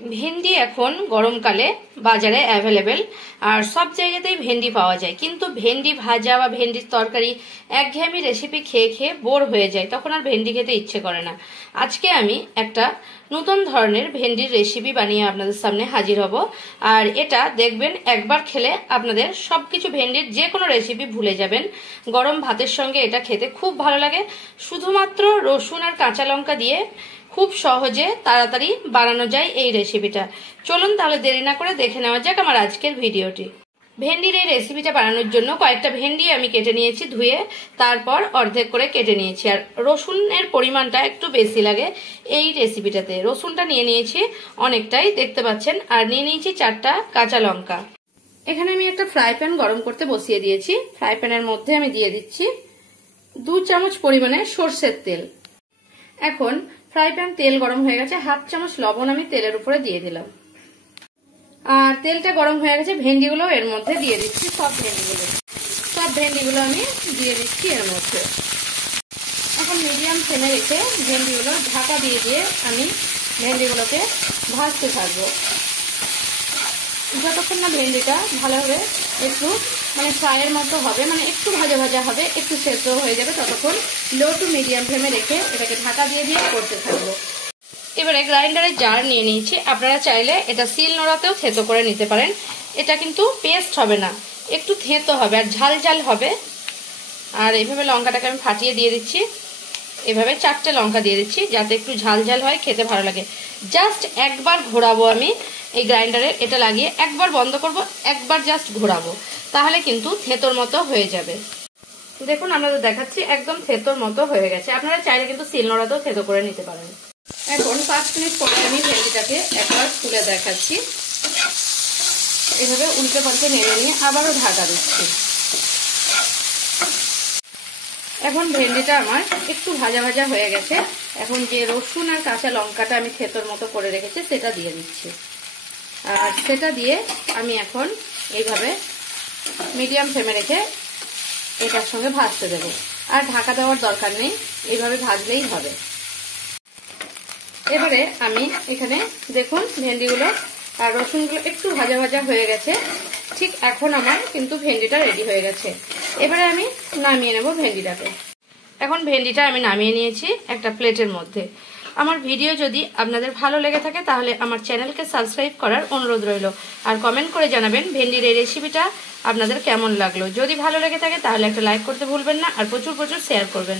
ভেন্ডি এখন গরমকালে বাজারে অ্যাভেলেবেল আর সব জায়গাতেই ভেন্ডি পাওয়া যায়, কিন্তু ভেন্ডি ভাজা বা ভেন্ডির তরকারি একঘেয়েমি রেসিপি খেয়ে খেয়ে বোর হয়ে যায়, তখন আর ভেন্ডি খেতে ইচ্ছে করে না। আজকে আমি একটা নতুন ধরনের ভেন্ডির রেসিপি বানিয়ে আপনাদের সামনে হাজির হব। আর এটা দেখবেন একবার খেলে আপনাদের সবকিছু ভেন্ডির যে কোনো রেসিপি ভুলে যাবেন। গরম ভাতের সঙ্গে এটা খেতে খুব ভালো লাগে। শুধুমাত্র রসুন আর কাঁচা লঙ্কা দিয়ে খুব সহজে তাড়াতাড়ি বানানো যায় এই রেসিপিটা। চলুন তাহলে দেরি না করে দেখে নেওয়া যাক আমার আজকের ভিডিওটি। ভেন্ডির এই রেসিপিটা বানানোর জন্য কয়েকটা ভেন্ডি আমি কেটে নিয়েছি, ধুয়ে তারপর অর্ধেক করে কেটে নিয়েছি। আর রসুনের পরিমাণটা একটু বেশি লাগে এই রেসিপিটাতে। রসুনটা নিয়ে নিয়েছি অনেকটাই, দেখতে পাচ্ছেন। আর নিয়ে নিয়েছি 4টা কাঁচা লঙ্কা। এখানে আমি একটা ফ্রাই প্যান গরম করতে বসিয়ে দিয়েছি। ফ্রাই প্যানের মধ্যে আমি দিয়ে দিচ্ছি 2 চামচ পরিমাণে সর্ষের তেল। এখন ফ্রাই প্যান তেল গরম হয়ে গেছে, 1/2 চামচ লবণ আমি তেলের উপরে দিয়ে দিলাম। আর তেলটা গরম হয়ে গেছে, ভেন্ডিগুলো এর মধ্যে দিয়ে দিচ্ছি। সব ভেন্ডিগুলো আমি দিয়ে দিচ্ছি এর মধ্যে। এখন মিডিয়াম ফ্লেমে রেখে ভেন্ডিগুলো ঢাকা দিয়ে দিয়ে আমি ভেন্ডিগুলোকে ভাজতে থাকবো যতক্ষণ না ভেন্ডিটা ভালোভাবে একটু ফ্রাইয়ের মতো হবে, একটু ভাজা ভাজা হবে, একটু সেদ্ধ হয়ে যাবে, ততক্ষণ লো টু মিডিয়াম ফ্লেমে রেখে এটাকে ঢাকা দিয়ে দিয়ে করতে থাকবো। এবারে গ্রাইন্ডারের জার নিয়ে নিয়েছি। আপনারা চাইলে এটা শিল নোড়াতেও থেতো করে নিতে পারেন। এটা কিন্তু পেস্ট হবে না, একটু থেতো হবে আর ঝাল ঝাল হবে। আর এইভাবে লঙ্কাটাকে আমি ফাটিয়ে দিয়ে দিচ্ছি। এভাবে 4টে লঙ্কা দিয়ে দিচ্ছি যাতে একটু ঝাল ঝাল হয়, খেতে ভালো লাগে। জাস্ট একবার ঘোরাবো আমি এই গ্রাইন্ডারে এটা লাগিয়ে, একবার বন্ধ করব, একবার জাস্ট ঘোরাবো, তাহলে কিন্তু থেতোর মতো হয়ে যাবে। দেখুন আপনাদের দেখাচ্ছি, একদম থেতোর মতো হয়ে গেছে। আপনারা চাইলে কিন্তু শিলনোড়াতেও থেতো করে নিতে পারেন। এখন 5 মিনিট পরে আমি ভেন্ডিটাকে একবার তুলে দেখাচ্ছি। এভাবে উল্টে পাল্টে নেড়ে নিয়ে আবারও ঢাকা দিচ্ছি। এখন ভেন্ডিটা আমার একটু ভাজা ভাজা হয়ে গেছে। এখন যে রসুন আর কাঁচা লঙ্কাটা আমি থেতোর মতো করে রেখেছি সেটা দিয়ে দিচ্ছি। আর সেটা দিয়ে আমি এখন এইভাবে মিডিয়াম ফ্লেমে রেখে এটার সঙ্গে ভাজতে দেবো। আর ঢাকা দেওয়ার দরকার নেই, এইভাবে ভাজলেই হবে। এবারে আমি এখানে দেখুন ভেন্ডিগুলো আর রসুনগুলো একটু ভাজা ভাজা হয়ে গেছে। ঠিক এখন আমার কিন্তু ভেন্ডিটা রেডি হয়ে গেছে। এবারে আমি নামিয়ে নেব ভেন্ডিটাকে। এখন ভেন্ডিটা আমি নামিয়ে নিয়েছি একটা প্লেটের মধ্যে। আমার ভিডিও যদি আপনাদের ভালো লেগে থাকে তাহলে আমার চ্যানেলকে সাবস্ক্রাইব করার অনুরোধ রইল। আর কমেন্ট করে জানাবেন ভেন্ডির এই রেসিপিটা আপনাদের কেমন লাগলো। যদি ভালো লেগে থাকে তাহলে একটা লাইক করতে ভুলবেন না, আর প্রচুর শেয়ার করবেন।